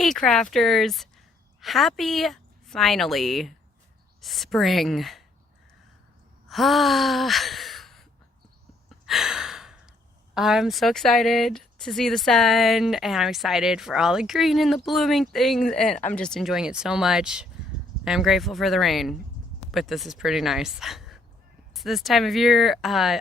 Hey crafters, happy finally spring. Ah, I'm so excited to see the sun and I'm excited for all the green and the blooming things and I'm just enjoying it so much. I'm grateful for the rain, but this is pretty nice. This time of year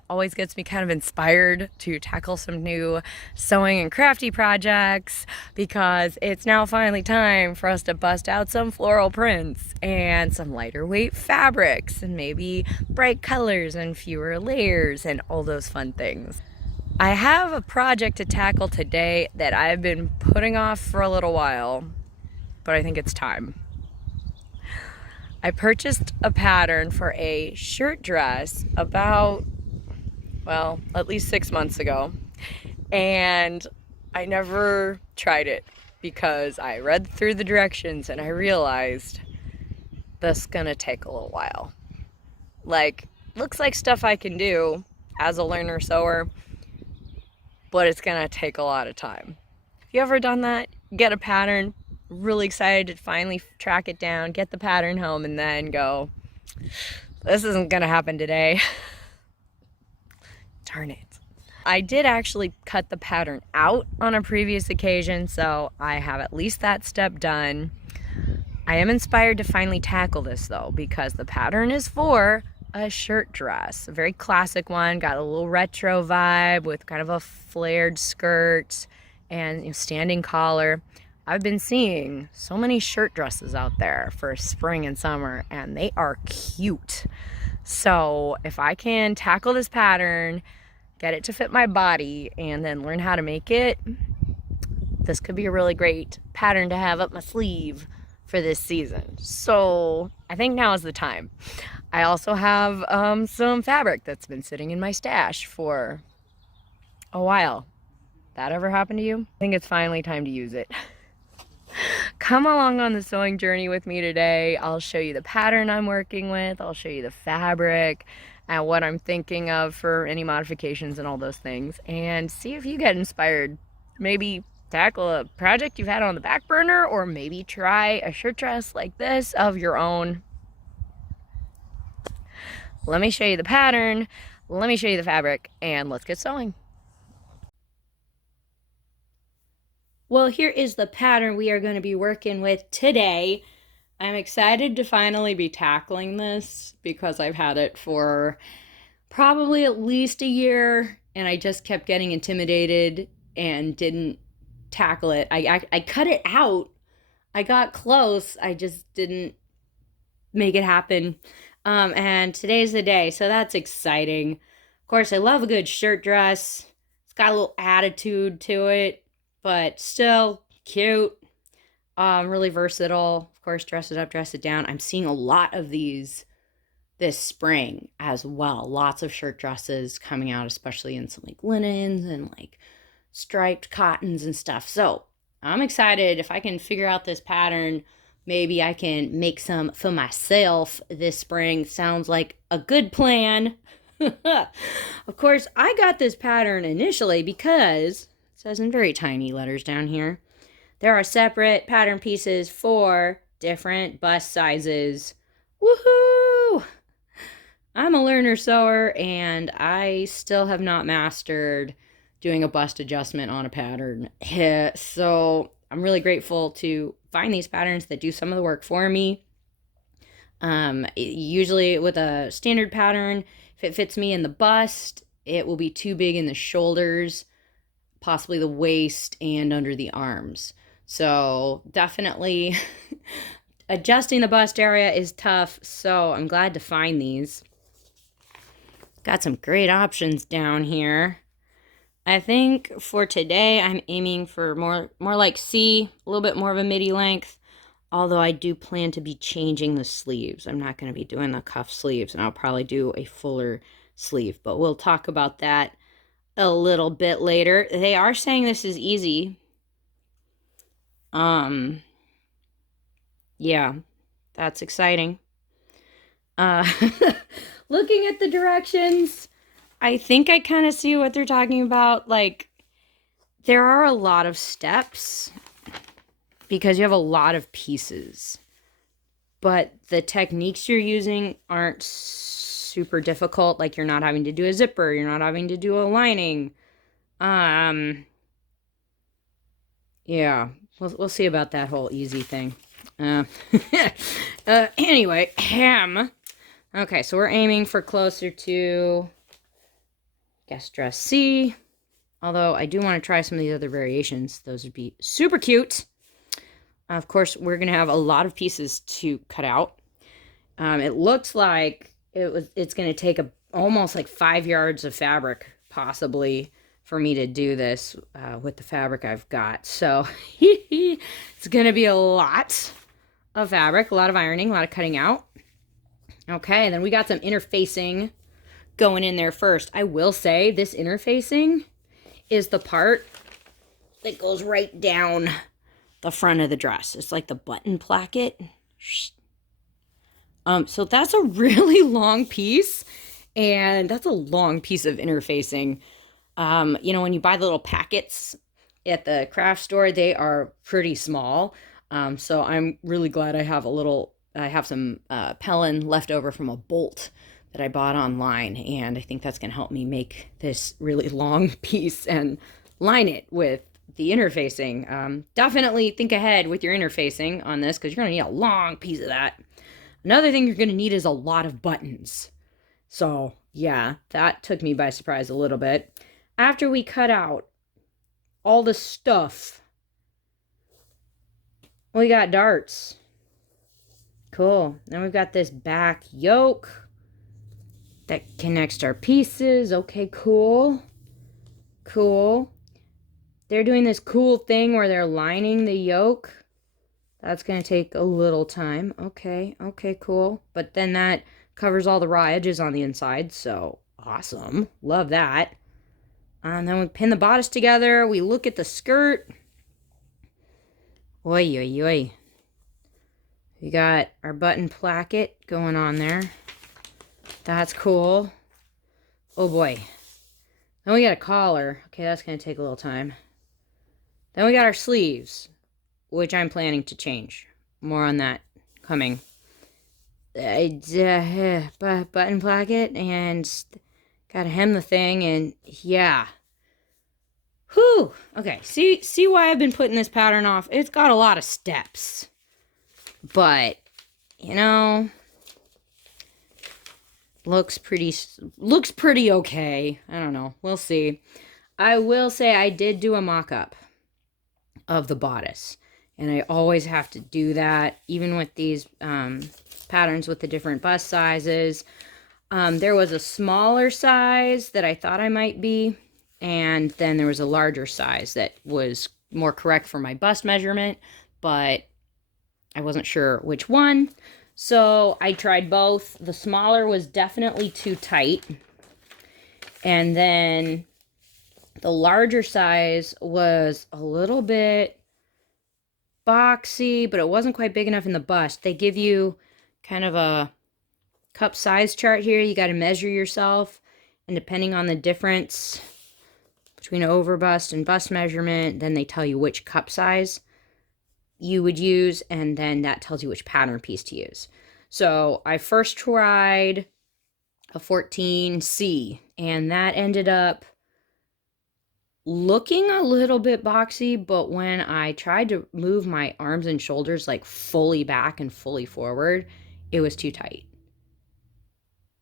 always gets me kind of inspired to tackle some new sewing and crafty projects because it's now finally time for us to bust out some floral prints and some lighter weight fabrics and maybe bright colors and fewer layers and all those fun things. I have a project to tackle today that I've been putting off for a little while, but I think it's time. I purchased a pattern for a shirt dress about, well, at least 6 months ago. And I never tried it because I read through the directions and I realized this is gonna take a little while. Like, looks like stuff I can do as a learner sewer, but it's gonna take a lot of time. Have you ever done that? Get a pattern, really excited to finally track it down, get the pattern home, and then go, this isn't gonna happen today. Darn it. I did actually cut the pattern out on a previous occasion, so I have at least that step done. I am inspired to finally tackle this though, because the pattern is for a shirt dress, a very classic one, got a little retro vibe with kind of a flared skirt and standing collar. I've been seeing so many shirt dresses out there for spring and summer, and they are cute. So if I can tackle this pattern, get it to fit my body, and then learn how to make it, this could be a really great pattern to have up my sleeve for this season. So I think now is the time. I also have some fabric that's been sitting in my stash for a while. That ever happened to you? I think it's finally time to use it. Come along on the sewing journey with me today. I'll show you the pattern I'm working with. I'll show you the fabric and what I'm thinking of for any modifications and all those things. And see if you get inspired. Maybe tackle a project you've had on the back burner, or maybe try a shirt dress like this of your own. Let me show you the pattern. Let me show you the fabric, and let's get sewing. Well, here is the pattern we are going to be working with today. I'm excited to finally be tackling this because I've had it for probably at least a year and I just kept getting intimidated and didn't tackle it. I cut it out. I got close. I just didn't make it happen. And today's the day, so that's exciting. Of course, I love a good shirt dress. It's got a little attitude to it, but still cute, really versatile. Of course, dress it up, dress it down. I'm seeing a lot of these this spring as well. Lots of shirt dresses coming out, especially in some like linens and like striped cottons and stuff. So I'm excited. If I can figure out this pattern, maybe I can make some for myself this spring. Sounds like a good plan. Of course, I got this pattern initially because it says in very tiny letters down here, there are separate pattern pieces for different bust sizes. Woohoo! I'm a learner sewer and I still have not mastered doing a bust adjustment on a pattern. So I'm really grateful to find these patterns that do some of the work for me. Usually with a standard pattern, if it fits me in the bust, it will be too big in the shoulders, possibly the waist and under the arms. So definitely adjusting the bust area is tough, so I'm glad to find these. Got some great options down here. I think for today I'm aiming for more like C, a little bit more of a midi length, although I do plan to be changing the sleeves. I'm not going to be doing the cuff sleeves, and I'll probably do a fuller sleeve, but we'll talk about that a little bit later. They are saying this is easy. Yeah, that's exciting. Looking at the directions, I think I kind of see what they're talking about. Like, there are a lot of steps. because you have a lot of pieces. But the techniques you're using aren't super difficult. Like, you're not having to do a zipper, you're not having to do a lining. Yeah, we'll see about that whole easy thing. Anyway, okay, so we're aiming for closer to guest dress C. Although I do want to try some of the other variations. Those would be super cute. Of course, we're going to have a lot of pieces to cut out. It looks like it's going to take almost like 5 yards of fabric, possibly, for me to do this with the fabric I've got. So it's going to be a lot of fabric, a lot of ironing, a lot of cutting out. Okay, and then we got some interfacing going in there first. I will say this interfacing is the part that goes right down the front of the dress. It's like the button placket. So that's a really long piece, and that's a long piece of interfacing. You know, when you buy the little packets at the craft store, they are pretty small. So I'm really glad I have some Pellin left over from a bolt that I bought online, and I think that's going to help me make this really long piece and line it with the interfacing. Definitely think ahead with your interfacing on this, because you're going to need a long piece of that. Another thing you're going to need is a lot of buttons. So yeah, that took me by surprise a little bit. After we cut out all the stuff, we got darts. Cool. Then we've got this back yoke that connects our pieces. Okay, cool. Cool. They're doing this cool thing where they're lining the yoke. That's going to take a little time. Okay, cool. But then that covers all the raw edges on the inside, so awesome. Love that. And then we pin the bodice together. We look at the skirt. Oi, oi, oi. We got our button placket going on there. That's cool. Oh boy. Then we got a collar. Okay, that's going to take a little time. Then we got our sleeves, which I'm planning to change. More on that coming. Button placket, and gotta hem the thing, and yeah. Whew. Okay, see why I've been putting this pattern off? It's got a lot of steps. But, you know, looks pretty okay. I don't know. We'll see. I will say I did do a mock-up of the bodice, and I always have to do that, even with these patterns with the different bust sizes. There was a smaller size that I thought I might be, and then there was a larger size that was more correct for my bust measurement, but I wasn't sure which one. So I tried both. The smaller was definitely too tight, and then the larger size was a little bit boxy, but it wasn't quite big enough in the bust. They give you kind of a cup size chart here. You got to measure yourself, and depending on the difference between overbust and bust measurement, then they tell you which cup size you would use, and then that tells you which pattern piece to use. So I first tried a 14C, and that ended up looking a little bit boxy, but when I tried to move my arms and shoulders like fully back and fully forward, it was too tight.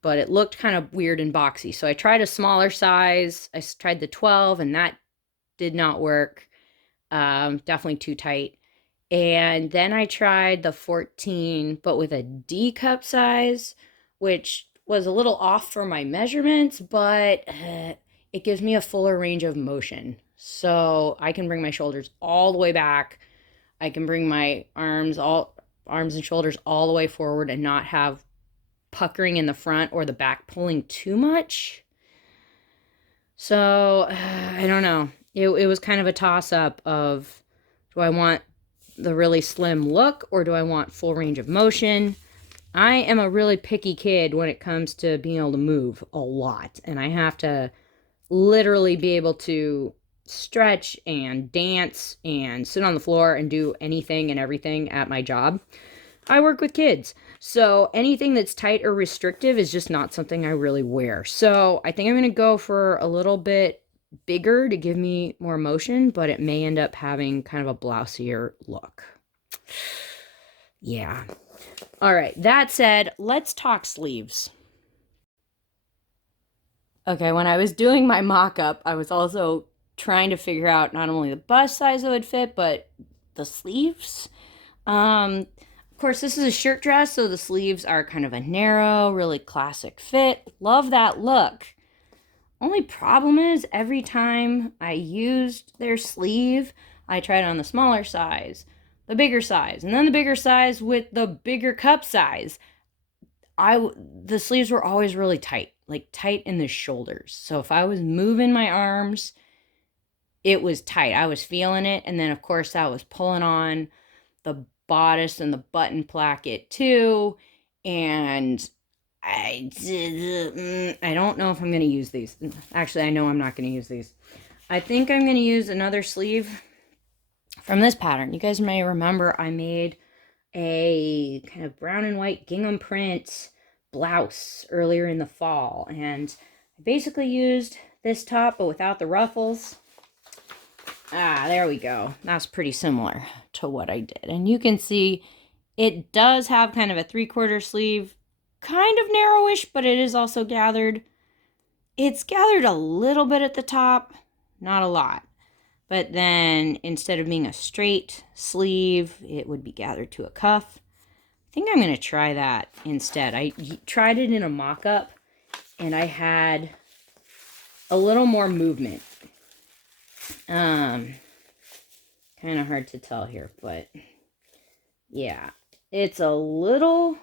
But it looked kind of weird and boxy. So I tried a smaller size. I tried the 12, and that did not work. Definitely too tight. And then I tried the 14, but with a D cup size, which was a little off for my measurements, but it gives me a fuller range of motion. So I can bring my shoulders all the way back. I can bring my arms and shoulders all the way forward and not have puckering in the front or the back pulling too much. So I don't know. It was kind of a toss-up of, do I want the really slim look, or do I want full range of motion? I am a really picky kid when it comes to being able to move a lot, and I have to literally be able to stretch and dance and sit on the floor and do anything and everything at my job. I work with kids, so anything that's tight or restrictive is just not something I really wear. So I think I'm going to go for a little bit bigger to give me more motion, but it may end up having kind of a blousier look. Yeah. All right, that said, let's talk sleeves. Okay, when I was doing my mock-up, I was also trying to figure out not only the bust size that would fit, but the sleeves. Of course, this is a shirt dress, so the sleeves are kind of a narrow, really classic fit. Love that look. Only problem is every time I used their sleeve, I tried on the smaller size, the bigger size, and then the bigger size with the bigger cup size. The sleeves were always really tight, like tight in the shoulders. So if I was moving my arms, it was tight. I was feeling it, and then of course I was pulling on the bodice and the button placket too, and I don't know if I'm going to use these. Actually, I know I'm not going to use these. I think I'm going to use another sleeve from this pattern. You guys may remember I made a kind of brown and white gingham print blouse earlier in the fall, and I basically used this top but without the ruffles. There we go. That's pretty similar to what I did, and you can see it does have kind of a 3/4 sleeve, kind of narrowish, but it is also gathered. It's gathered a little bit at the top, not a lot. But then instead of being a straight sleeve, it would be gathered to a cuff. I think I'm going to try that instead. I tried it in a mock-up, and I had a little more movement. Kind of hard to tell here, but yeah, it's a little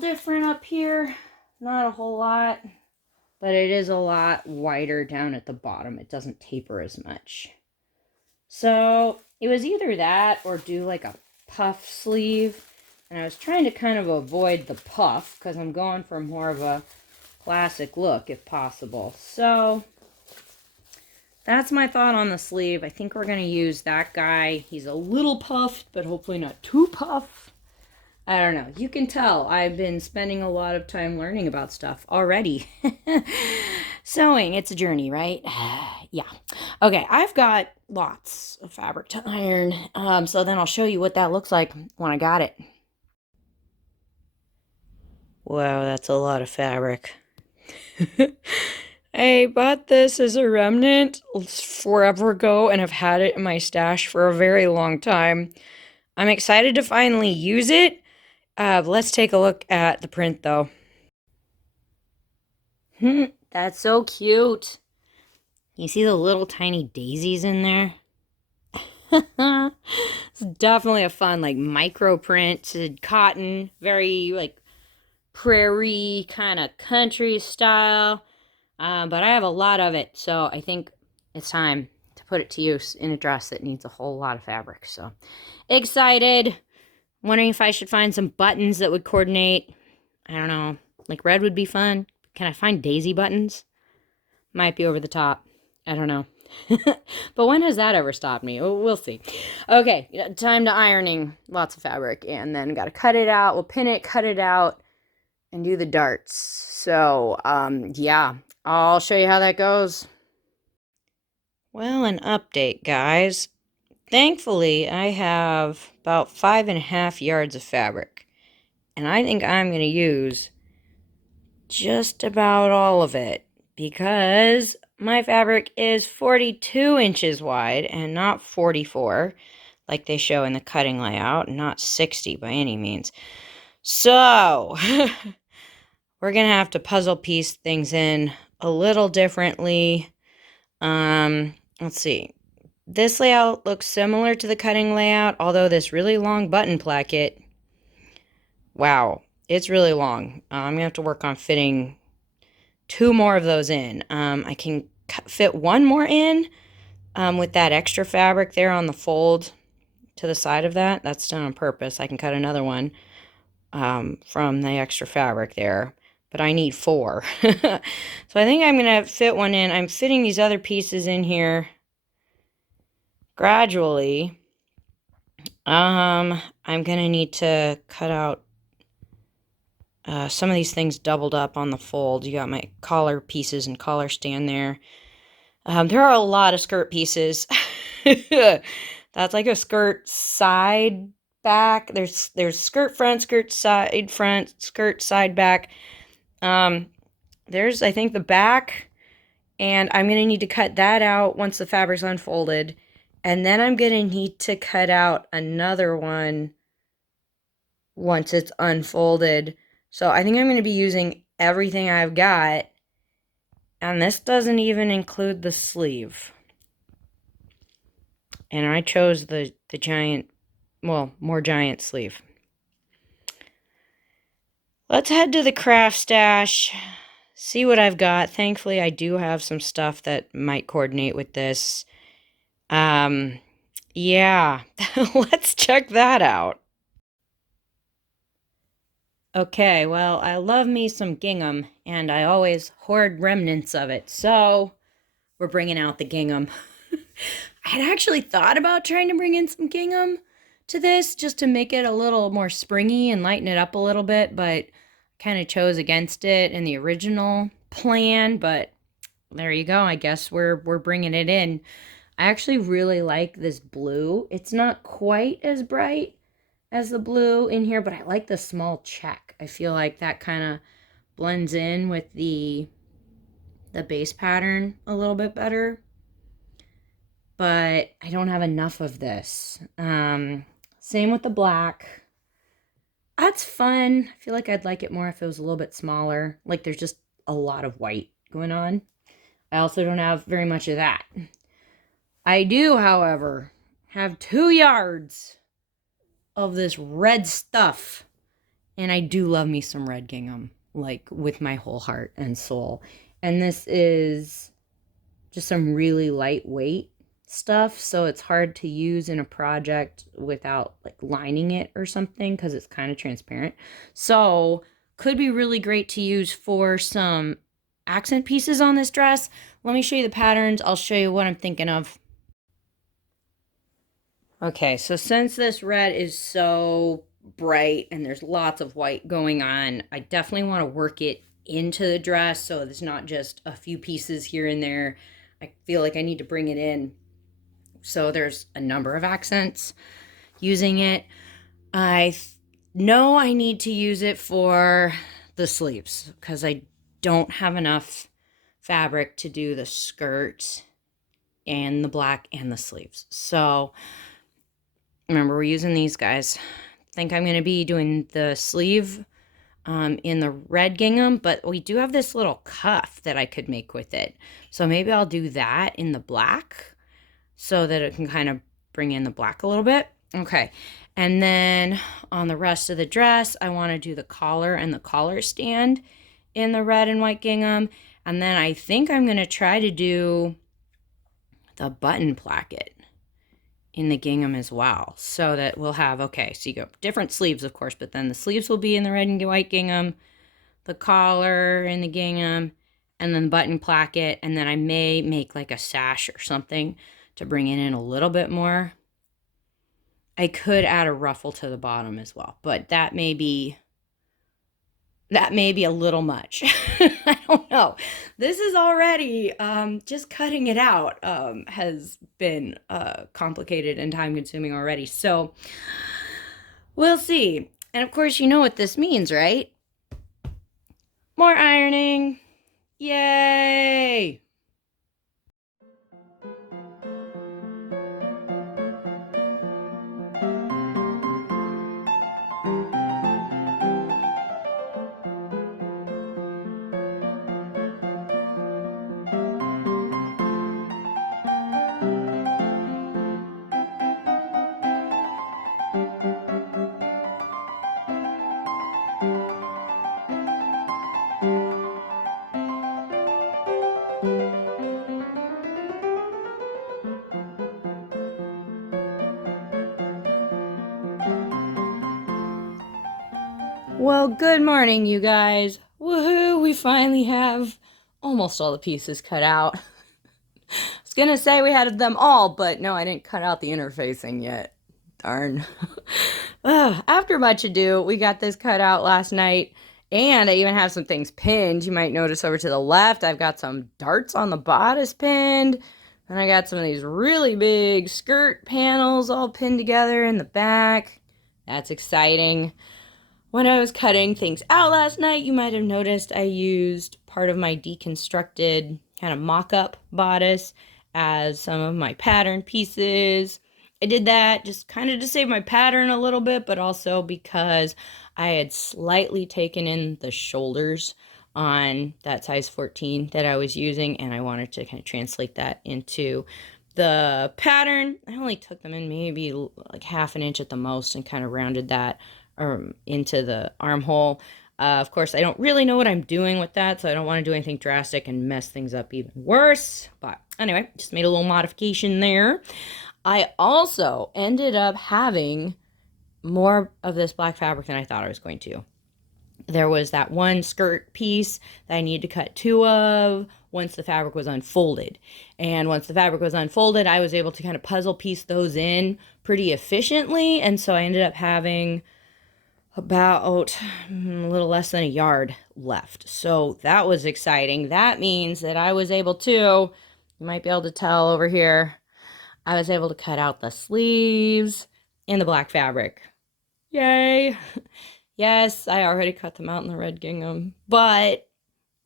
different up here. Not a whole lot. But it is a lot wider down at the bottom. It doesn't taper as much. So it was either that or do like a puff sleeve. And I was trying to kind of avoid the puff because I'm going for more of a classic look if possible. So that's my thought on the sleeve. I think we're going to use that guy. He's a little puffed, but hopefully not too puffed. I don't know. You can tell I've been spending a lot of time learning about stuff already. Sewing, it's a journey, right? Yeah. Okay, I've got lots of fabric to iron. So then I'll show you what that looks like when I got it. Wow, that's a lot of fabric. I bought this as a remnant forever ago and have had it in my stash for a very long time. I'm excited to finally use it. Let's take a look at the print, though. That's so cute. You see the little tiny daisies in there? It's definitely a fun, like, micro printed cotton, very, like, prairie kind of country style. But I have a lot of it, so I think it's time to put it to use in a dress that needs a whole lot of fabric. So excited. Wondering if I should find some buttons that would coordinate. I don't know. Like red would be fun. Can I find daisy buttons? Might be over the top. I don't know. But when has that ever stopped me? We'll see. Okay, time to ironing lots of fabric. And then got to cut it out. We'll pin it, cut it out, and do the darts. So, yeah, I'll show you how that goes. Well, an update, guys. Thankfully, I have about 5.5 yards of fabric, and I think I'm going to use just about all of it because my fabric is 42 inches wide and not 44 like they show in the cutting layout, not 60 by any means. So, we're going to have to puzzle piece things in a little differently. Let's see. This layout looks similar to the cutting layout, although this really long button placket, wow, it's really long. I'm going to have to work on fitting 2 more of those in. I can fit 1 more in with that extra fabric there on the fold to the side of that. That's done on purpose. I can cut another one from the extra fabric there. but I need 4. So I think I'm going to fit one in. I'm fitting these other pieces in here gradually. I'm going to need to cut out some of these things doubled up on the fold. You got my collar pieces and collar stand there. There are a lot of skirt pieces. That's like a skirt side back. There's skirt front, skirt side back. There's, I think, the back, and I'm going to need to cut that out once the fabric's unfolded. And then I'm going to need to cut out another one once it's unfolded. So I think I'm going to be using everything I've got. And this doesn't even include the sleeve. And I chose the giant, well, more giant sleeve. Let's head to the craft stash, see what I've got. Thankfully, I do have some stuff that might coordinate with this. Yeah, let's check that out. Okay, well, I love me some gingham, and I always hoard remnants of it, so we're bringing out the gingham. I had actually thought about trying to bring in some gingham to this just to make it a little more springy and lighten it up a little bit, but kind of chose against it in the original plan. But there you go. I guess we're bringing it in. I actually really like this blue. It's not quite as bright as the blue in here, but I like the small check. I feel like that kind of blends in with the base pattern a little bit better. But I don't have enough of this. Same with the black. That's fun. I feel like I'd like it more if it was a little bit smaller. Like there's just a lot of white going on. I also don't have very much of that. I do, however, have 2 yards of this red stuff. And I do love me some red gingham, like with my whole heart and soul. And this is just some really lightweight stuff, so it's hard to use in a project without like lining it or something because it's kind of transparent. So could be really great to use for some accent pieces on this dress. Let me show you the patterns. I'll show you what I'm thinking of. Okay, so since this red is so bright and there's lots of white going on, I definitely want to work it into the dress so it's not just a few pieces here and there. I feel like I need to bring it in. So there's a number of accents using it. I know I need to use it for the sleeves because I don't have enough fabric to do the skirt and the black and the sleeves. So remember, we're using these guys. I think I'm going to be doing the sleeve in the red gingham, but we do have this little cuff that I could make with it. So maybe I'll do that in the black so that it can kind of bring in the black a little bit. Okay, and then on the rest of the dress, I want to do the collar and the collar stand in the red and white gingham. And then I think I'm going to try to do the button placket in the gingham as well, so that we'll have, okay, so you go different sleeves, of course, but then the sleeves will be in the red and white gingham, the collar in the gingham, and then the button placket, and then I may make like a sash or something to bring it in a little bit more. I could add a ruffle to the bottom as well, but that may be a little much. I don't know. This is already, just cutting it out has been complicated and time consuming already. So we'll see. And of course, you know what this means, right? More ironing. Yay! Well, good morning, you guys. Woo! Woohoo, we finally have almost all the pieces cut out. I was gonna say we had them all, but no, I didn't cut out the interfacing yet. Darn. After much ado, we got this cut out last night, and I even have some things pinned. You might notice over to the left, I've got some darts on the bodice pinned, and I got some of these really big skirt panels all pinned together in the back. That's exciting. When I was cutting things out last night, you might have noticed I used part of my deconstructed kind of mock-up bodice as some of my pattern pieces. I did that just kind of to save my pattern a little bit, but also because I had slightly taken in the shoulders on that size 14 that I was using, and I wanted to kind of translate that into the pattern. I only took them in maybe like half an inch at the most and kind of rounded that into the armhole. Of course, I don't really know what I'm doing with that, so I don't want to do anything drastic and mess things up even worse. But anyway, just made a little modification there. I also ended up having more of this black fabric than I thought I was going to. There was that one skirt piece that I needed to cut two of once the fabric was unfolded. And once the fabric was unfolded, I was able to kind of puzzle piece those in pretty efficiently. And so I ended up having about a little less than a yard left. So that was exciting. That means that I was able to, you might be able to tell over here, I was able to cut out the sleeves in the black fabric. Yay! Yes, I already cut them out in the red gingham, but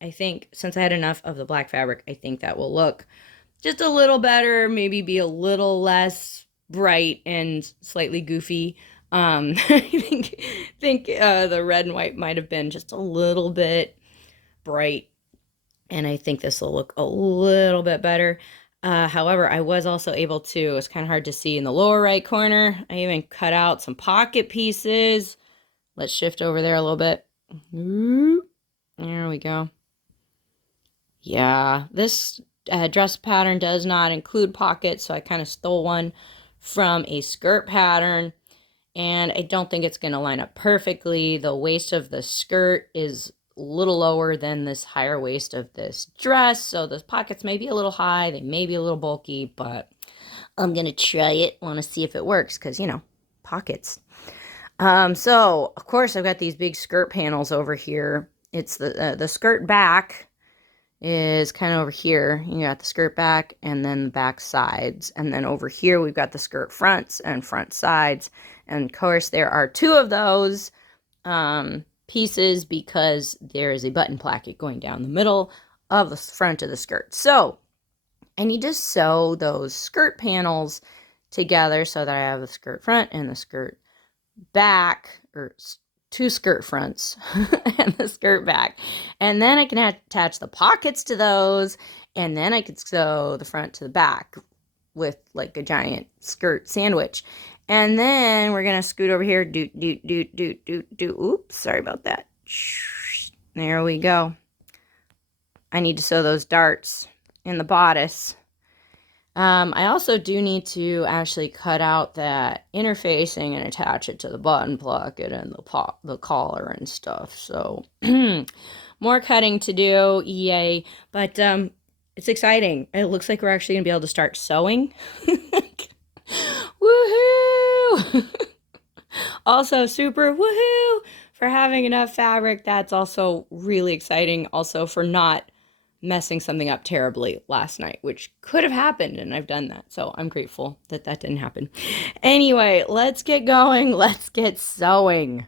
I think since I had enough of the black fabric, I think that will look just a little better, maybe be a little less bright and slightly goofy. I think the red and white might have been just a little bit bright, and I think this will look a little bit better. However, I was also able to, it's kind of hard to see in the lower right corner, I even cut out some pocket pieces. Let's shift over there a little bit. There we go. Yeah, this dress pattern does not include pockets, so I kind of stole one from a skirt pattern, and I don't think it's going to line up perfectly. The waist of the skirt is a little lower than this higher waist of this dress, so the pockets may be a little high, they may be a little bulky, but I'm going to try it. Want to see if it works, because, you know, pockets. So, of course, I've got these big skirt panels over here. It's the skirt back is kind of over here. You got the skirt back and then the back sides. And then over here, we've got the skirt fronts and front sides. And, of course, there are two of those pieces because there is a button placket going down the middle of the front of the skirt. So, I need to sew those skirt panels together so that I have the skirt front and the skirt back, or two skirt fronts and the skirt back, and then I can attach the pockets to those, and then I could sew the front to the back with like a giant skirt sandwich. And then we're gonna scoot over here, oops, sorry about that. There we go. I need to sew those darts in the bodice. I also do need to actually cut out that interfacing and attach it to the button placket and the collar and stuff. So more cutting to do, yay. But it's exciting. It looks like we're actually going to be able to start sewing. Woohoo! Also super woohoo for having enough fabric. That's also really exciting. Also for not messing something up terribly last night, which could have happened, and I've done that, so I'm grateful that that didn't happen. Anyway, let's get going. Let's get sewing.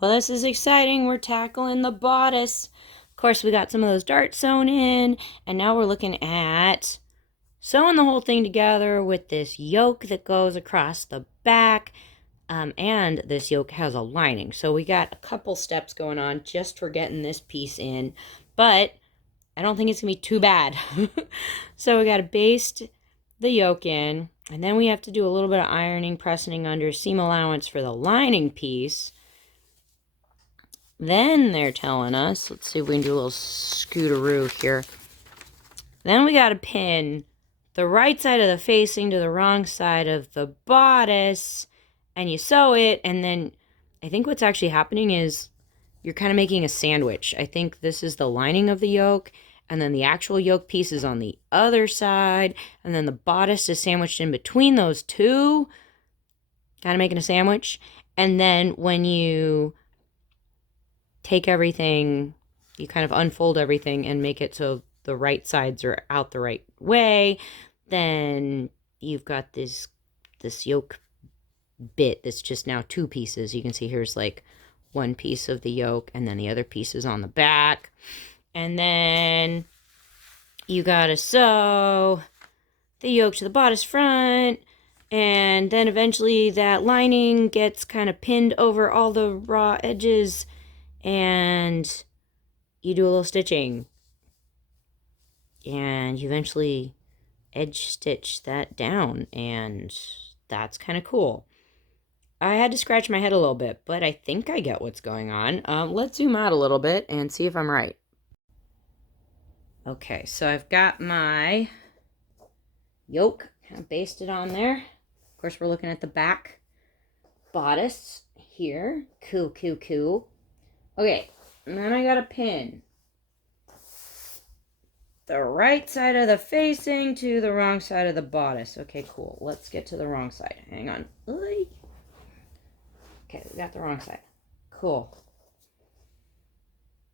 Well, this is exciting. We're tackling the bodice. Of course, we got some of those darts sewn in, and now we're looking at sewing the whole thing together with this yoke that goes across the back, and this yoke has a lining. So we got a couple steps going on just for getting this piece in, but I don't think it's going to be too bad. So we got to baste the yoke in, And then we have to do a little bit of ironing, pressing under, seam allowance for the lining piece. Then they're telling us, let's see if we can do a little scooteroo here. Then we got to pin the right side of the facing to the wrong side of the bodice, and you sew it, and then I think what's actually happening is you're kind of making a sandwich. I think this is the lining of the yoke, and then the actual yoke piece is on the other side, and then the bodice is sandwiched in between those two, kind of making a sandwich. And then when you take everything, you kind of unfold everything and make it so the right sides are out the right way, then you've got this yoke bit that's just now two pieces. You can see here's like one piece of the yoke, and then the other piece is on the back. And then you gotta sew the yoke to the bodice front, and then eventually that lining gets kind of pinned over all the raw edges, and you do a little stitching, and you eventually edge stitch that down, and that's kind of cool. I had to scratch my head a little bit, but I think I get what's going on. Let's zoom out a little bit and see if I'm right. Okay, so I've got my yoke kind of basted on there. Of course, we're looking at the back bodice here. Cool, cool, cool. Okay, and then I got a pin the right side of the facing to the wrong side of the bodice. Okay, cool. Let's get to the wrong side. Hang on. Okay, we got the wrong side. Cool.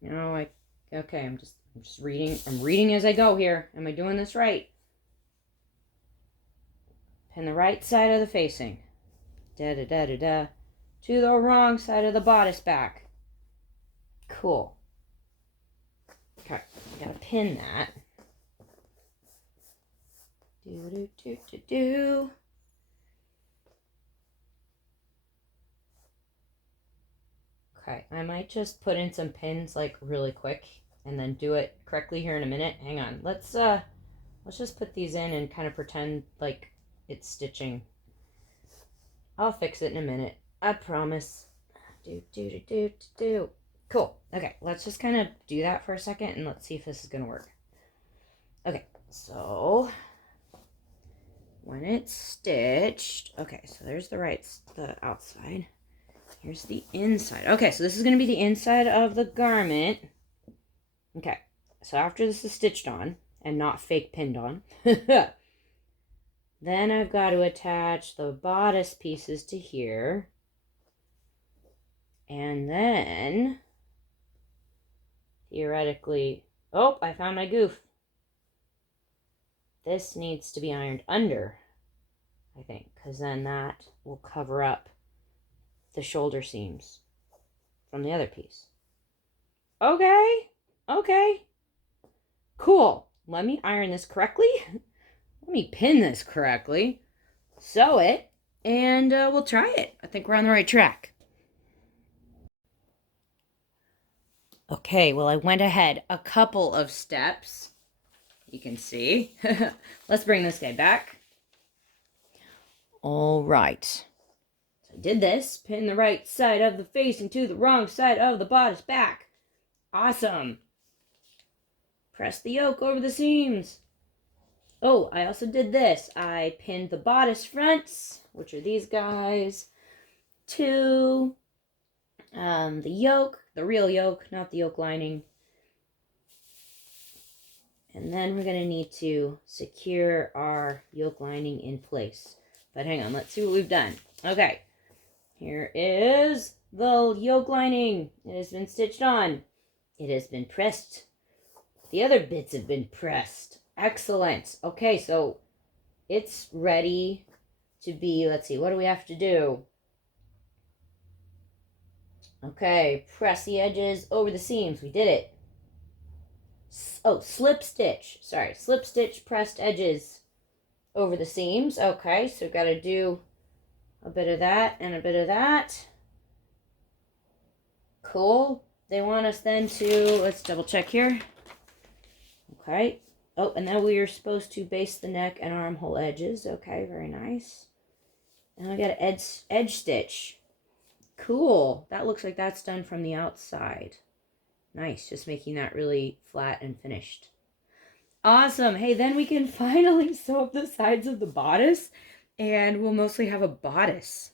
You know, okay, I'm just reading. I'm reading as I go here. Am I doing this right? Pin the right side of the facing. Da-da-da-da-da. To the wrong side of the bodice back. Cool. Okay, gotta pin that. Do-do-do-do-do. Okay, I might just put in some pins like really quick and then do it correctly here in a minute. Hang on. Let's just put these in and kind of pretend like it's stitching. I'll fix it in a minute. I promise. Do. Cool. Okay, let's just kind of do that for a second and let's see if this is going to work. Okay, so when it's stitched, okay, so there's the outside. Here's the inside. Okay, so this is going to be the inside of the garment. Okay, so after this is stitched on and not fake pinned on, then I've got to attach the bodice pieces to here. And then, theoretically, oh, I found my goof. This needs to be ironed under, I think, because then that will cover up the shoulder seams from the other piece. Okay, cool. Let me iron this correctly. Let me pin this correctly, sew it, and we'll try it. I think we're on the right track. Okay, well, I went ahead a couple of steps. You can see. Let's bring this guy back. All right. So I did this. Pin the right side of the facing to the wrong side of the bodice back. Awesome. Press the yoke over the seams. Oh, I also did this. I pinned the bodice fronts, which are these guys, to the yoke, the real yoke, not the yoke lining. And then we're going to need to secure our yoke lining in place. But hang on, let's see what we've done. Okay, here is the yoke lining. It has been stitched on. It has been pressed. The other bits have been pressed. Excellent. Okay, so it's ready to be, let's see, what do we have to do? Okay, press the edges over the seams. We did it. Oh, slip stitch. Sorry, slip stitch, pressed edges over the seams. Okay, so we've got to do a bit of that and a bit of that. Cool. They want us then to, let's double check here. Okay. Oh, and then we are supposed to baste the neck and armhole edges. Okay, very nice. And I got an edge stitch. Cool. That looks like that's done from the outside. Nice, just making that really flat and finished. Awesome. Hey, then we can finally sew up the sides of the bodice, and we'll mostly have a bodice.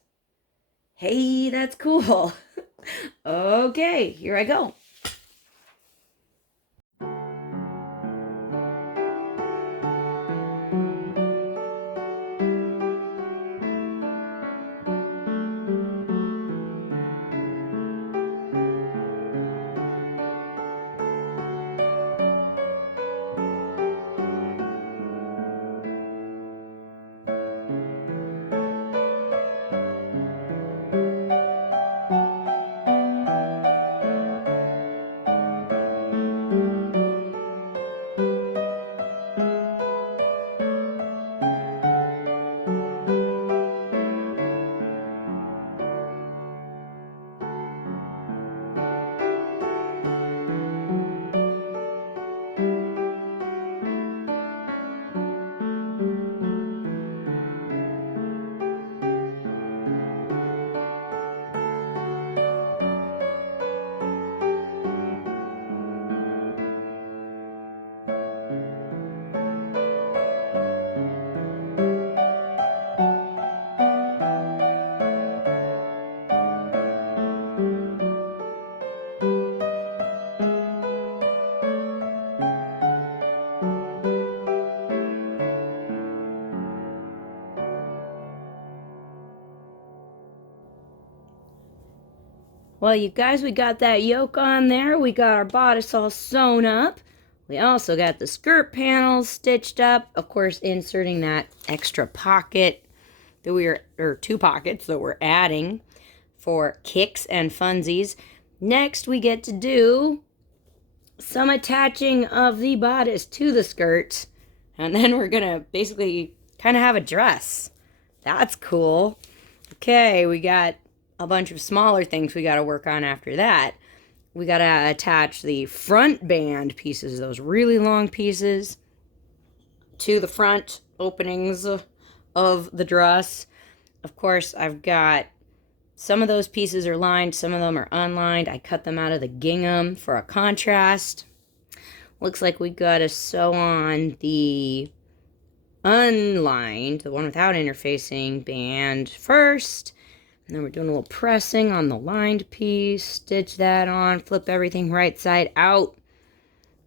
Hey, that's cool. Okay, here I go. Well, you guys, we got that yoke on there. We got our bodice all sewn up. We also got the skirt panels stitched up. Of course, inserting that extra pocket that or 2 pockets that we're adding for kicks and funsies. Next, we get to do some attaching of the bodice to the skirt. And then we're gonna basically kind of have a dress. That's cool. Okay, we got a bunch of smaller things we got to work on after that. We got to attach the front band pieces, those really long pieces, to the front openings of the dress. Of course, I've got some of those pieces are lined, some of them are unlined. I cut them out of the gingham for a contrast. Looks like we got to sew on the unlined, the one without interfacing band first. And then we're doing a little pressing on the lined piece, stitch that on, flip everything right side out,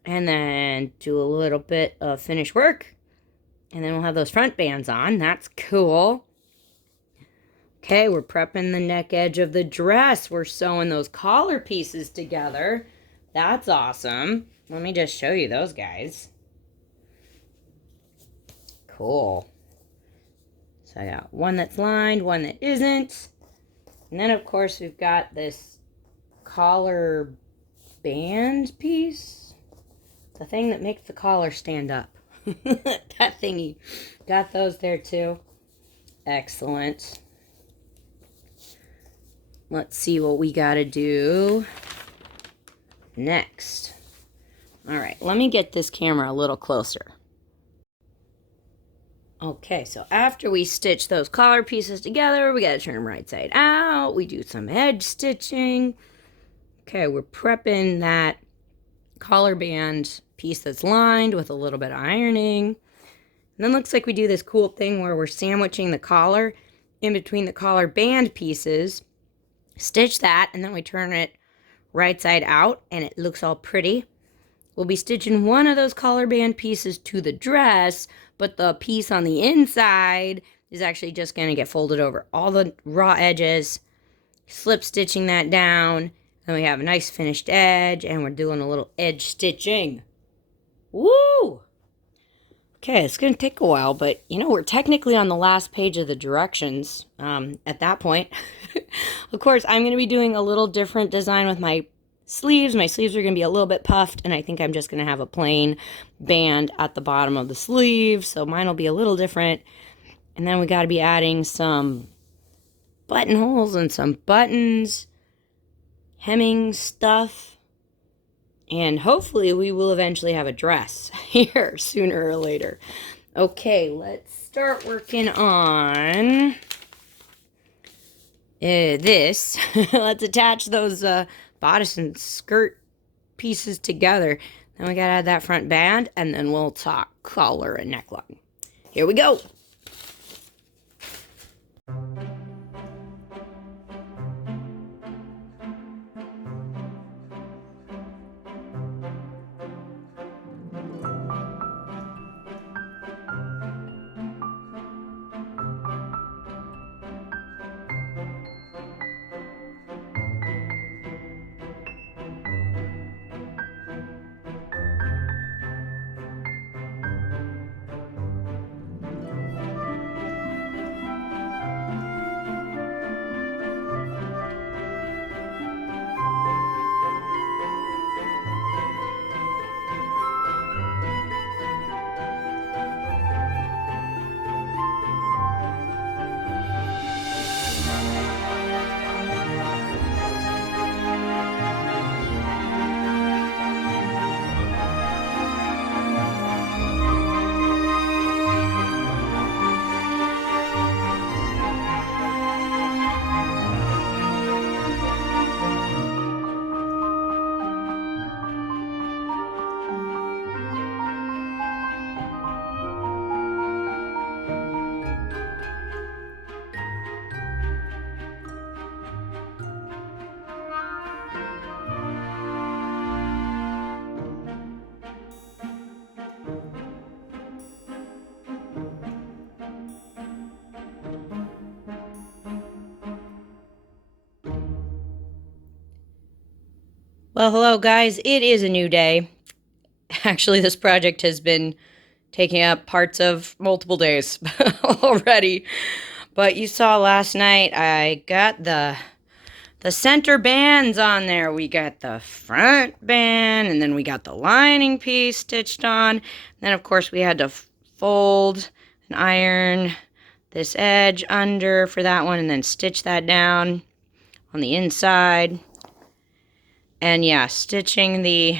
and then do a little bit of finish work. And then we'll have those front bands on. That's cool. Okay, we're prepping the neck edge of the dress. We're sewing those collar pieces together. That's awesome. Let me just show you those guys. Cool. So I got one that's lined, one that isn't. And then, of course, we've got this collar band piece. The thing that makes the collar stand up. That thingy. Got those there, too. Excellent. Let's see what we got to do next. All right, let me get this camera a little closer. Okay, so after we stitch those collar pieces together, we got to turn them right side out. We do some edge stitching. Okay, we're prepping that collar band piece that's lined with a little bit of ironing. And then looks like we do this cool thing where we're sandwiching the collar in between the collar band pieces. Stitch that, and then we turn it right side out, and it looks all pretty. We'll be stitching one of those collar band pieces to the dress, but the piece on the inside is actually just going to get folded over all the raw edges, slip stitching that down, then we have a nice finished edge, and we're doing a little edge stitching. Woo! Okay, it's going to take a while, but, we're technically on the last page of the directions at that point. Of course, I'm going to be doing a little different design with my sleeves. My sleeves are going to be a little bit puffed, and I think I'm just going to have a plain band at the bottom of the sleeve, so mine will be a little different. And then we got to be adding some buttonholes and some buttons, hemming stuff, And hopefully we will eventually have a dress here sooner or later. Okay, let's start working on this. Let's attach those bodice and skirt pieces together. Then we gotta add that front band, and then we'll talk collar and neckline. Here we go. Well, hello guys, it is a new day. Actually, this project has been taking up parts of multiple days already. But you saw last night I got the center bands on there. We got the front band, and then we got the lining piece stitched on. Then of course we had to fold and iron this edge under for that one, and then stitch that down on the inside. And yeah, stitching the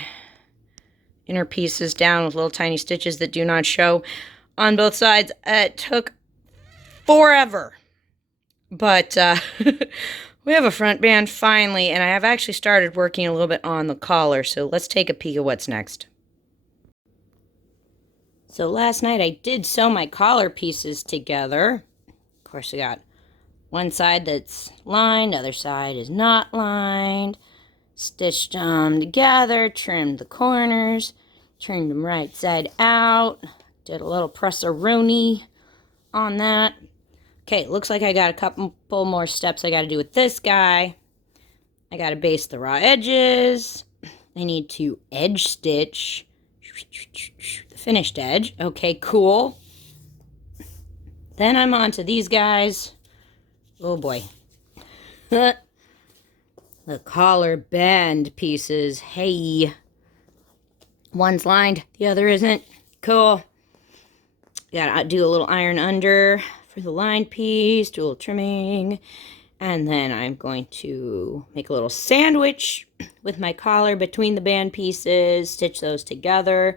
inner pieces down with little tiny stitches that do not show on both sides. It took forever. But we have a front band finally, and I have actually started working a little bit on the collar. So let's take a peek at what's next. So last night I did sew my collar pieces together. Of course, I got one side that's lined, other side is not lined. Stitched them together, trimmed the corners, turned them right side out, did a little press-a-roni on that. Okay, looks like I got a couple more steps I got to do with this guy. I got to baste the raw edges. I need to edge stitch the finished edge. Okay, cool. Then I'm on to these guys. Oh boy. The collar band pieces. Hey. One's lined, the other isn't. Cool. Gotta do a little iron under for the lined piece, do a little trimming. And then I'm going to make a little sandwich with my collar between the band pieces, stitch those together,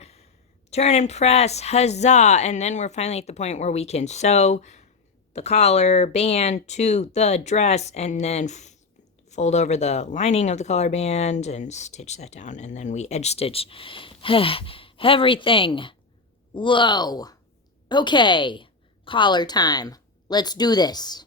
turn and press, huzzah! And then we're finally at the point where we can sew the collar band to the dress, and then fold over the lining of the collar band and stitch that down, and then we edge stitch everything. Whoa. Okay, collar time. Let's do this.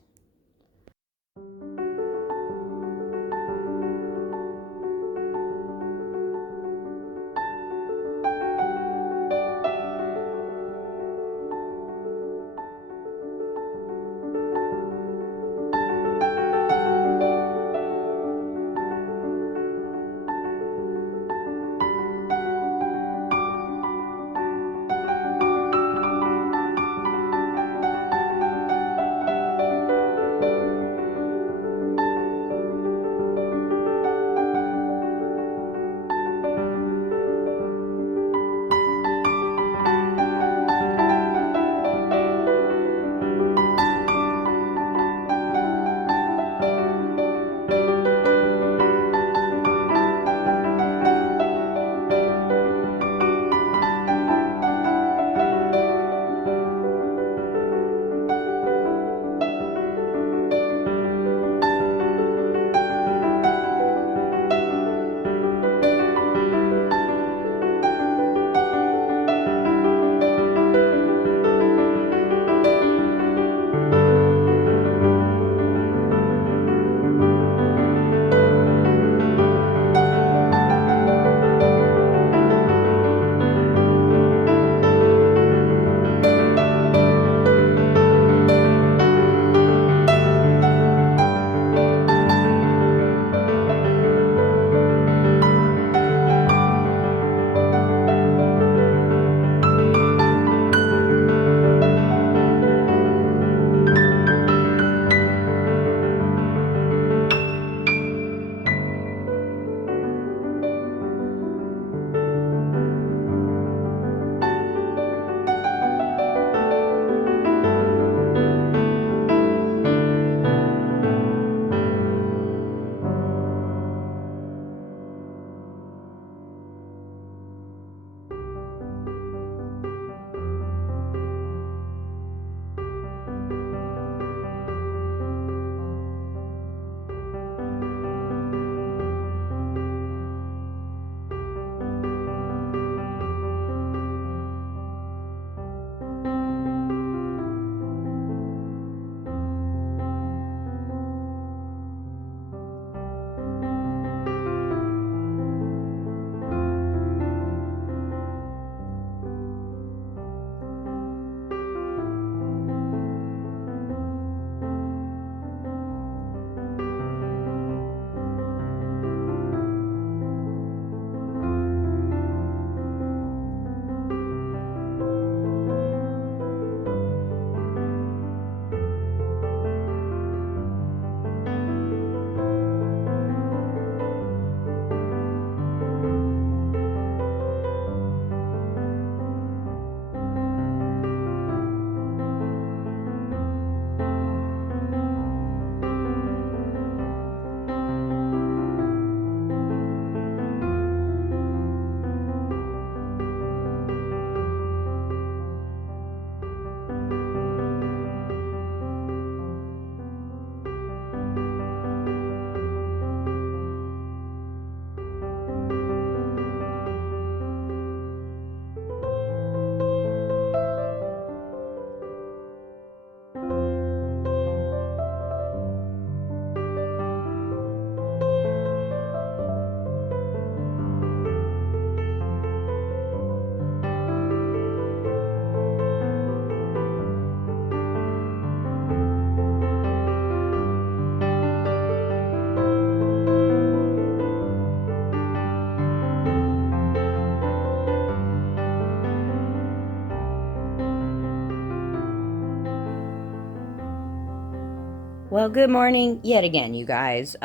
Well, good morning yet again, you guys.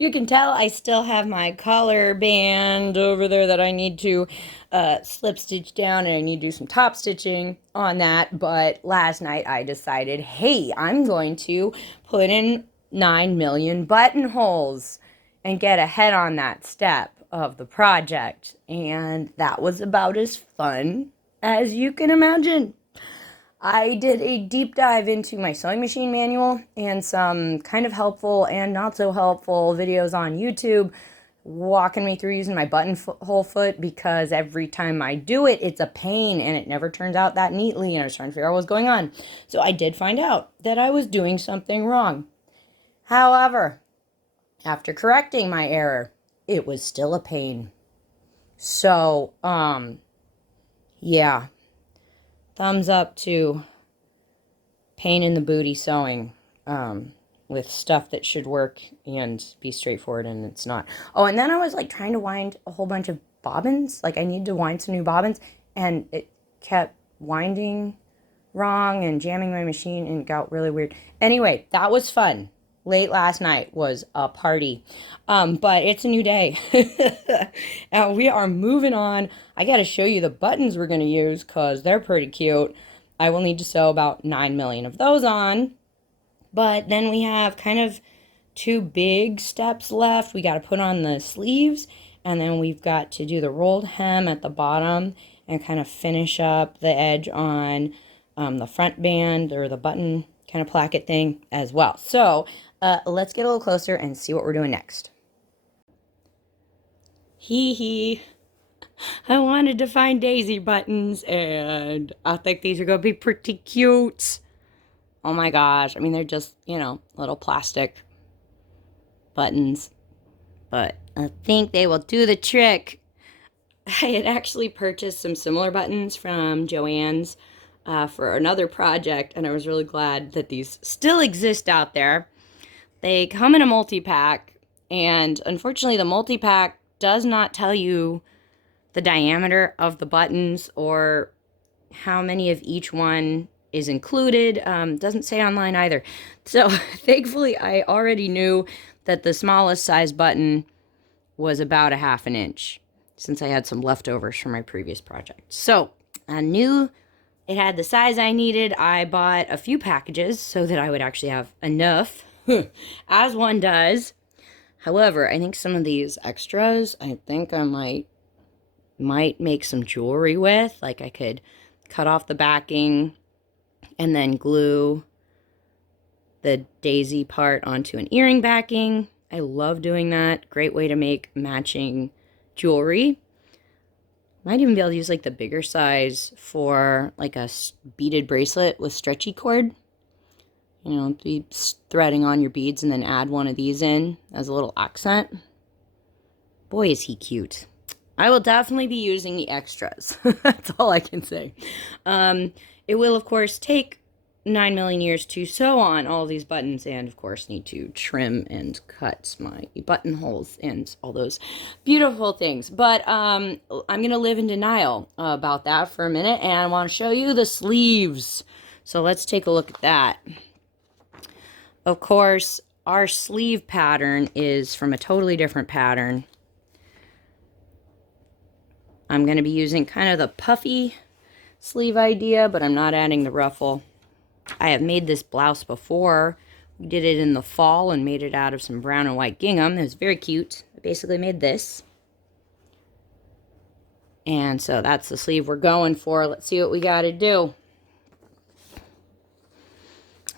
You can tell I still have my collar band over there that I need to slip stitch down, and I need to do some top stitching on that. But last night I decided, hey, I'm going to put in 9 million buttonholes and get ahead on that step of the project. And that was about as fun as you can imagine. I did a deep dive into my sewing machine manual and some kind of helpful and not so helpful videos on YouTube, walking me through using my buttonhole foot, because every time I do it, it's a pain and it never turns out that neatly, and I was trying to figure out what was going on. So I did find out that I was doing something wrong. However, after correcting my error, it was still a pain. So, yeah. Thumbs up to pain in the booty sewing with stuff that should work and be straightforward, and it's not. Oh, and then I was like trying to wind a whole bunch of bobbins. Like I needed to wind some new bobbins, and it kept winding wrong and jamming my machine, and it got really weird. Anyway, that was fun. Late last night was a party. But it's a new day. And we are moving on. I got to show you the buttons we're going to use because they're pretty cute. I will need to sew about 9 million of those on. But then we have kind of two big steps left. We got to put on the sleeves, and then we've got to do the rolled hem at the bottom and kind of finish up the edge on the front band or the button kind of placket thing as well. So let's get a little closer and see what we're doing next. Hee hee. I wanted to find daisy buttons, and I think these are going to be pretty cute. Oh my gosh. I mean, they're just, little plastic buttons. But I think they will do the trick. I had actually purchased some similar buttons from Joann's for another project, and I was really glad that these still exist out there. They come in a multi-pack, and unfortunately the multi-pack does not tell you the diameter of the buttons or how many of each one is included. Doesn't say online either. So thankfully I already knew that the smallest size button was about a 1/2 inch, since I had some leftovers from my previous project. So I knew it had the size I needed. I bought a few packages so that I would actually have enough, as one does. However, I think some of these extras, I think I might make some jewelry with. Like I could cut off the backing and then glue the daisy part onto an earring backing. I love doing that. Great way to make matching jewelry. Might even be able to use like the bigger size for like a beaded bracelet with stretchy cord. Be threading on your beads and then add one of these in as a little accent. Boy, is he cute. I will definitely be using the extras. That's all I can say. It will, of course, take 9 million years to sew on all these buttons, and of course need to trim and cut my buttonholes and all those beautiful things. But I'm gonna live in denial about that for a minute, and I want to show you the sleeves. So let's take a look at that. Of course, our sleeve pattern is from a totally different pattern. I'm going to be using kind of the puffy sleeve idea, but I'm not adding the ruffle. I have made this blouse before. We did it in the fall and made it out of some brown and white gingham. It was very cute. I basically made this. And so that's the sleeve we're going for. Let's see what we got to do.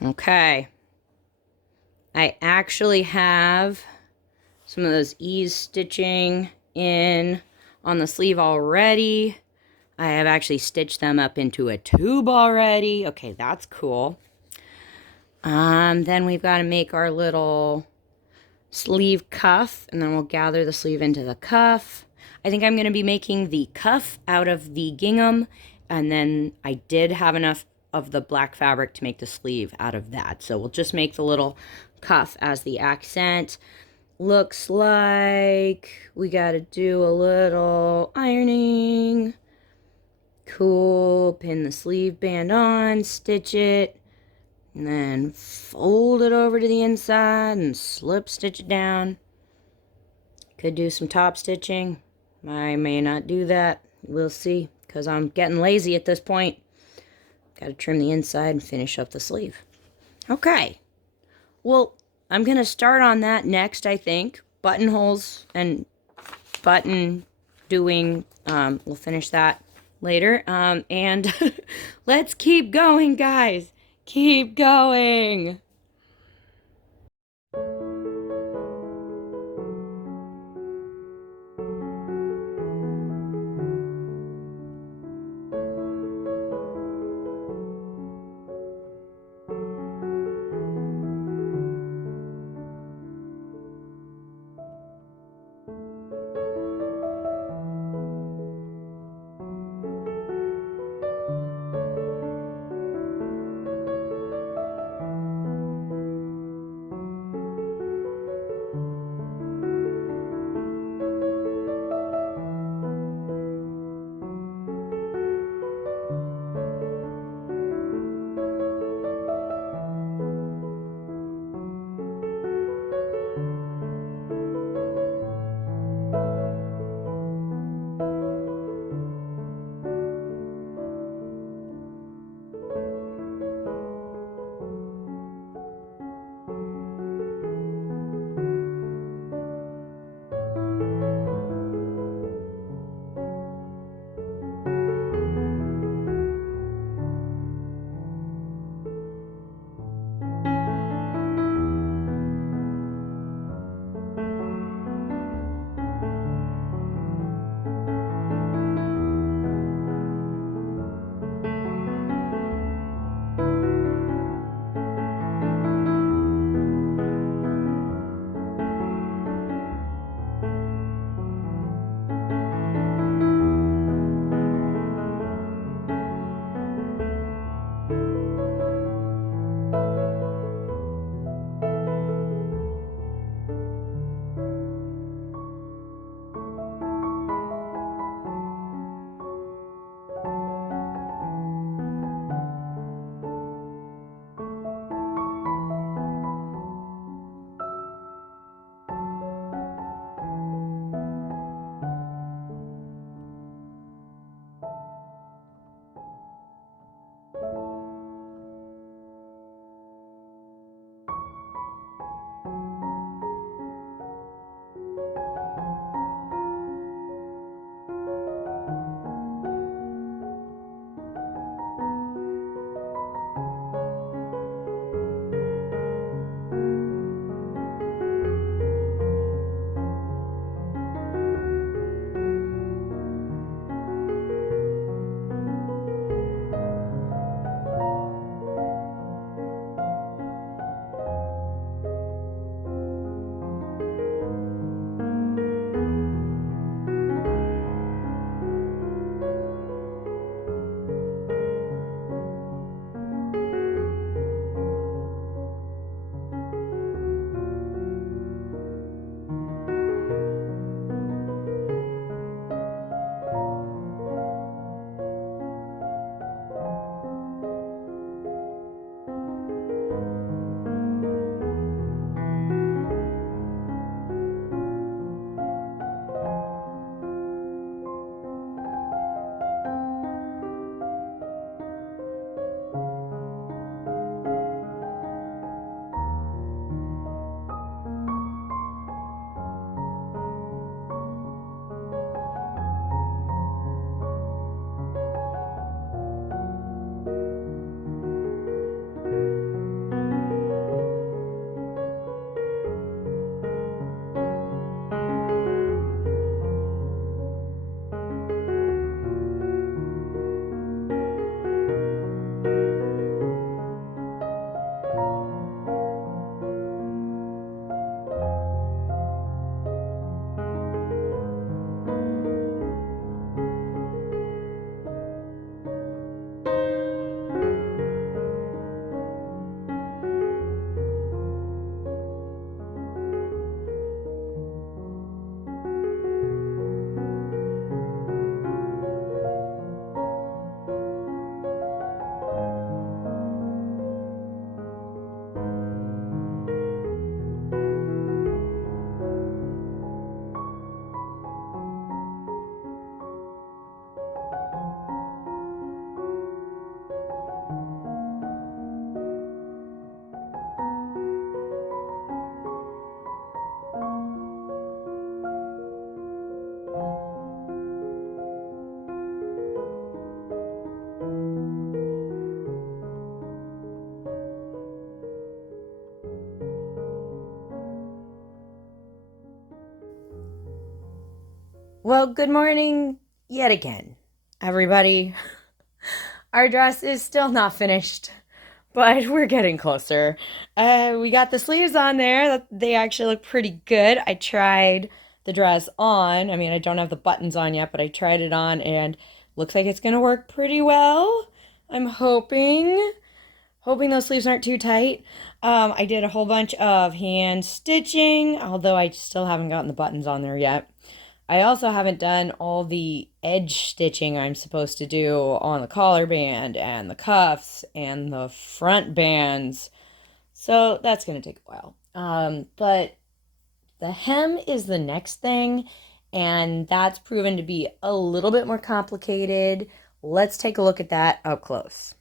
Okay. I actually have some of those ease stitching in on the sleeve already. I have actually stitched them up into a tube already. Okay, that's cool. Then we've got to make our little sleeve cuff, and then we'll gather the sleeve into the cuff. I think I'm going to be making the cuff out of the gingham, and then I did have enough of the black fabric to make the sleeve out of that. So we'll just make the little cuff as the accent. Looks like we got to do a little ironing. Cool. Pin the sleeve band on, stitch it, And then fold it over to the inside and slip stitch it down. Could do some top stitching. I may not do that. We'll see, because I'm getting lazy at this point. Got to trim the inside and finish up the sleeve. Okay. Well, I'm going to start on that next, I think. Buttonholes and button doing. We'll finish that later. And let's keep going, guys. Keep going. Well, good morning yet again, everybody. Our dress is still not finished, but we're getting closer. We got the sleeves on there. They actually look pretty good. I tried the dress on. I mean, I don't have the buttons on yet, but I tried it on and looks like it's gonna work pretty well. I'm hoping those sleeves aren't too tight. I did a whole bunch of hand stitching, although I still haven't gotten the buttons on there yet. I also haven't done all the edge stitching I'm supposed to do on the collar band and the cuffs and the front bands. So that's going to take a while. But the hem is the next thing, and that's proven to be a little bit more complicated. Let's take a look at that up close.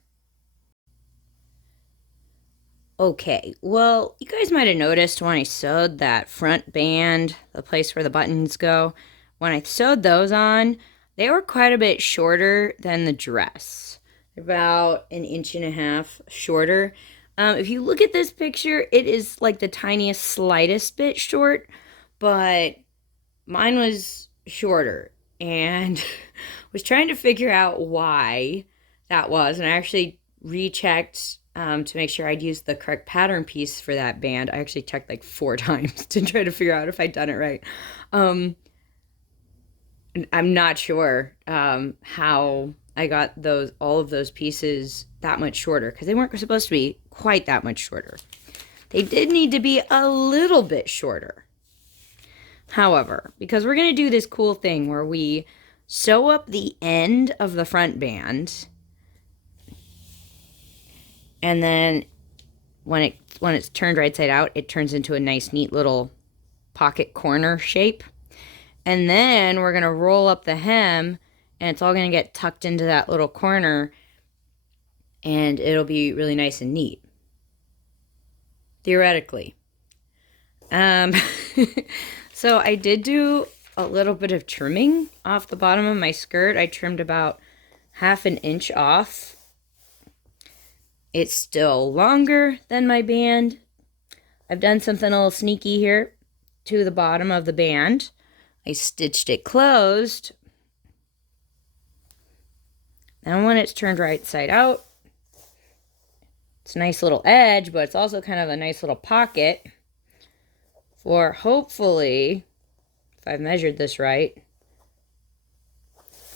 Okay, well, you guys might have noticed when I sewed that front band, the place where the buttons go, when I sewed those on, they were quite a bit shorter than the dress. About 1.5 inches shorter. If you look at this picture, it is like the tiniest, slightest bit short, but mine was shorter, and was trying to figure out why that was, and I actually rechecked to make sure I'd used the correct pattern piece for that band. I actually checked like 4 times to try to figure out if I'd done it right. I'm not sure how I got all of those pieces that much shorter, because they weren't supposed to be quite that much shorter. They did need to be a little bit shorter. However, because we're going to do this cool thing where we sew up the end of the front band, and then when it's turned right side out, it turns into a nice, neat little pocket corner shape. And then we're going to roll up the hem, and it's all going to get tucked into that little corner, and it'll be really nice and neat. Theoretically. So I did do a little bit of trimming off the bottom of my skirt. I trimmed about 1/2 inch off. It's still longer than my band. I've done something a little sneaky here to the bottom of the band. I stitched it closed. And when it's turned right side out, it's a nice little edge, but it's also kind of a nice little pocket for, hopefully, if I've measured this right,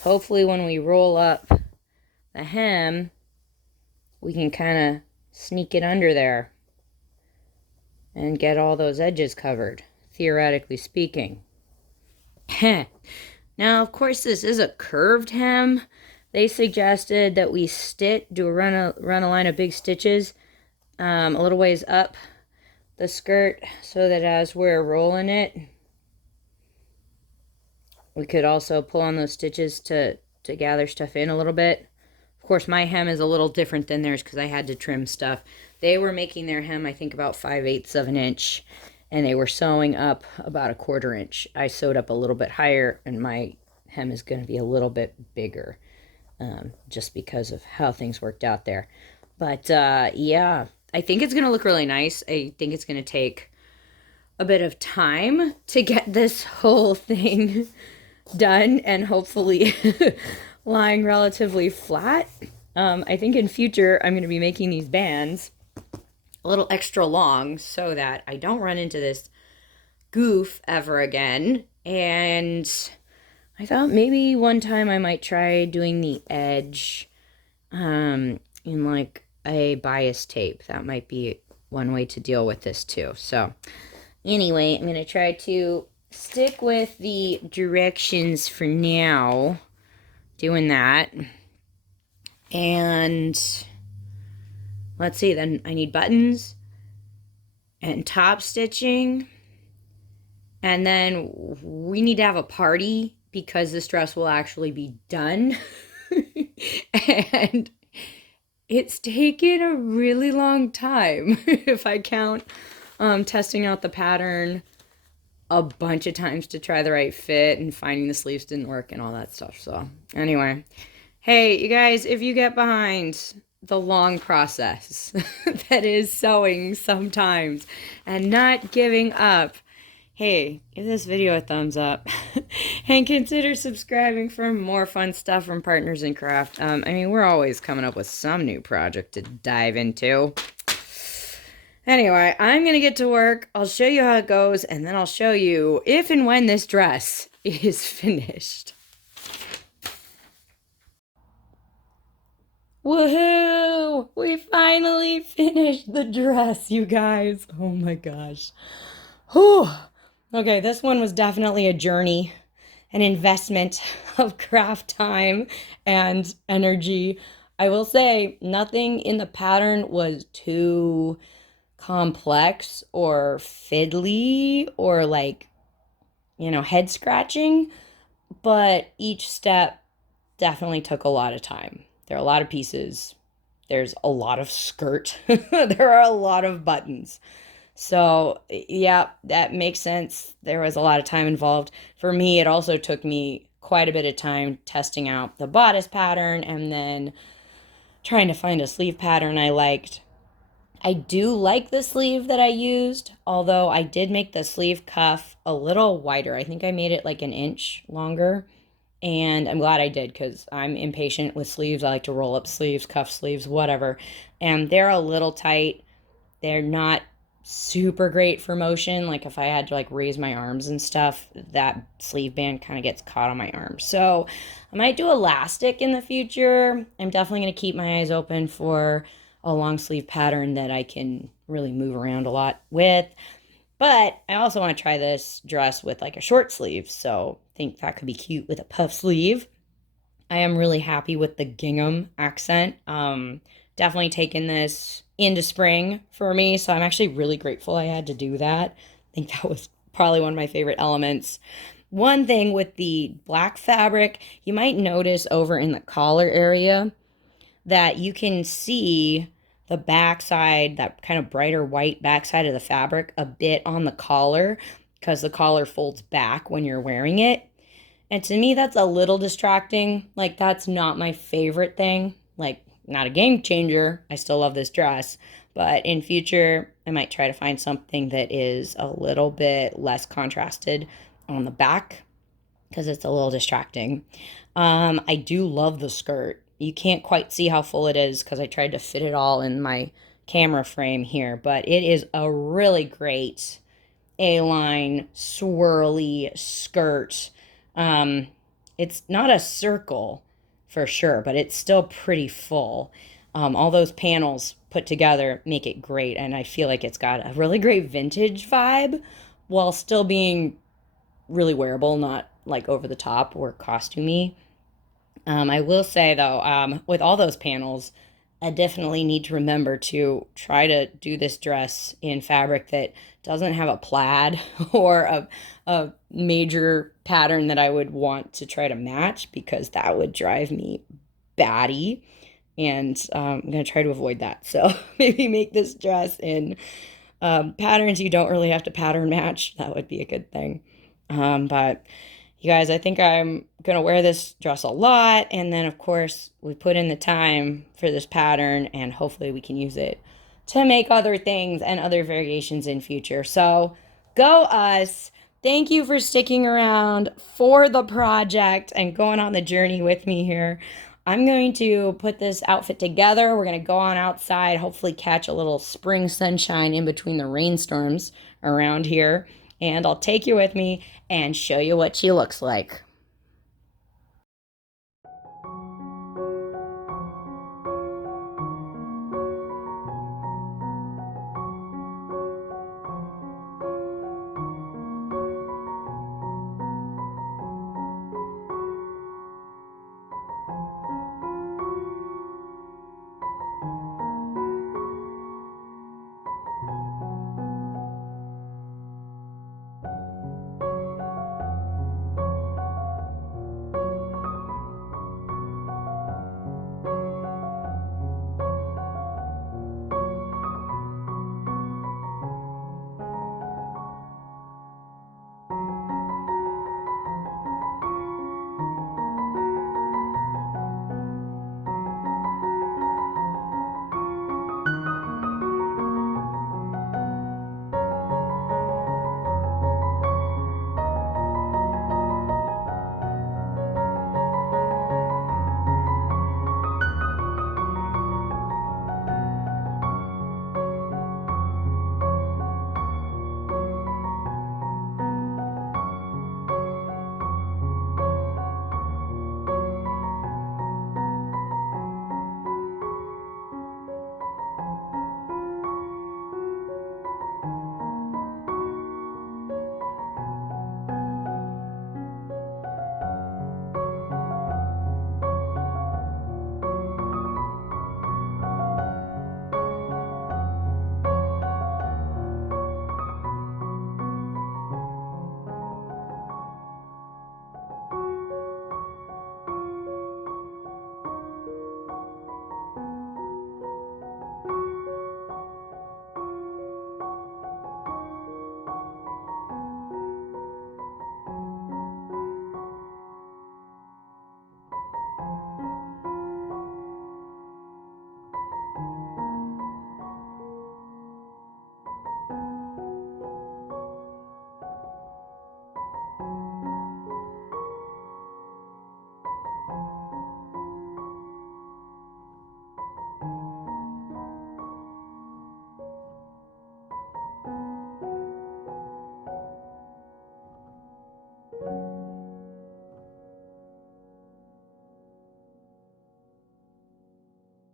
hopefully when we roll up the hem, we can kind of sneak it under there and get all those edges covered, theoretically speaking. Now, of course, this is a curved hem. They suggested that we run a line of big stitches a little ways up the skirt, so that as we're rolling it, we could also pull on those stitches to gather stuff in a little bit. Of course, my hem is a little different than theirs because I had to trim stuff. They were making their hem, I think, about 5/8 of an inch, and they were sewing up about 1/4 inch. I sewed up a little bit higher, and my hem is going to be a little bit bigger, just because of how things worked out there. But yeah, I think it's going to look really nice. I think it's going to take a bit of time to get this whole thing done, and hopefully lying relatively flat. I think in future I'm going to be making these bands a little extra long so that I don't run into this goof ever again. And I thought maybe one time I might try doing the edge in like a bias tape. That might be one way to deal with this too. So anyway, I'm going to try to stick with the directions for now, doing that. And let's see, then I need buttons and top stitching, and then we need to have a party because this dress will actually be done. And it's taken a really long time if I count testing out the pattern a bunch of times to try the right fit, and finding the sleeves didn't work and all that stuff. So anyway, hey, you guys, if you get behind the long process that is sewing sometimes and not giving up, hey, give this video a thumbs up and consider subscribing for more fun stuff from Partners in Craft. I mean, we're always coming up with some new project to dive into. Anyway, I'm going to get to work. I'll show you how it goes, and then I'll show you if and when this dress is finished. Woohoo! We finally finished the dress, you guys. Oh my gosh. Whew. Okay, this one was definitely a journey, an investment of craft time and energy. I will say nothing in the pattern was too complex or fiddly or head scratching, but each step definitely took a lot of time. There are a lot of pieces. There's a lot of skirt. There are a lot of buttons. So, yeah, that makes sense. There was a lot of time involved. For me, it also took me quite a bit of time testing out the bodice pattern and then trying to find a sleeve pattern I liked. I do like the sleeve that I used, although I did make the sleeve cuff a little wider. I think I made it like an inch longer. And I'm glad I did because I'm impatient with sleeves. I like to roll up sleeves, cuff sleeves, whatever. And they're a little tight. They're not super great for motion. Like if I had to raise my arms and stuff, that sleeve band kind of gets caught on my arms. So I might do elastic in the future. I'm definitely going to keep my eyes open for a long sleeve pattern that I can really move around a lot with. But I also want to try this dress with a short sleeve, so I think that could be cute with a puff sleeve. I am really happy with the gingham accent. Definitely taking this into spring for me, so I'm actually really grateful I had to do that. I think that was probably one of my favorite elements. One thing with the black fabric, you might notice over in the collar area that you can see the backside, that kind of brighter white backside of the fabric a bit on the collar because the collar folds back when you're wearing it. And to me, that's a little distracting. That's not my favorite thing. Not a game changer. I still love this dress. But in future, I might try to find something that is a little bit less contrasted on the back because it's a little distracting. I do love the skirt. You can't quite see how full it is because I tried to fit it all in my camera frame here, but it is a really great A-line swirly skirt. It's not a circle for sure, but it's still pretty full. All those panels put together make it great, and I feel like it's got a really great vintage vibe while still being really wearable, not over the top or costumey. I will say though, with all those panels, I definitely need to remember to try to do this dress in fabric that doesn't have a plaid or a major pattern that I would want to try to match because that would drive me batty. And I'm going to try to avoid that. So maybe make this dress in patterns you don't really have to pattern match. That would be a good thing. But you guys, I think I'm going to wear this dress a lot. And then, of course, we put in the time for this pattern and hopefully we can use it to make other things and other variations in future. So go us. Thank you for sticking around for the project and going on the journey with me here. I'm going to put this outfit together. We're going to go on outside, hopefully catch a little spring sunshine in between the rainstorms around here. And I'll take you with me and show you what she looks like.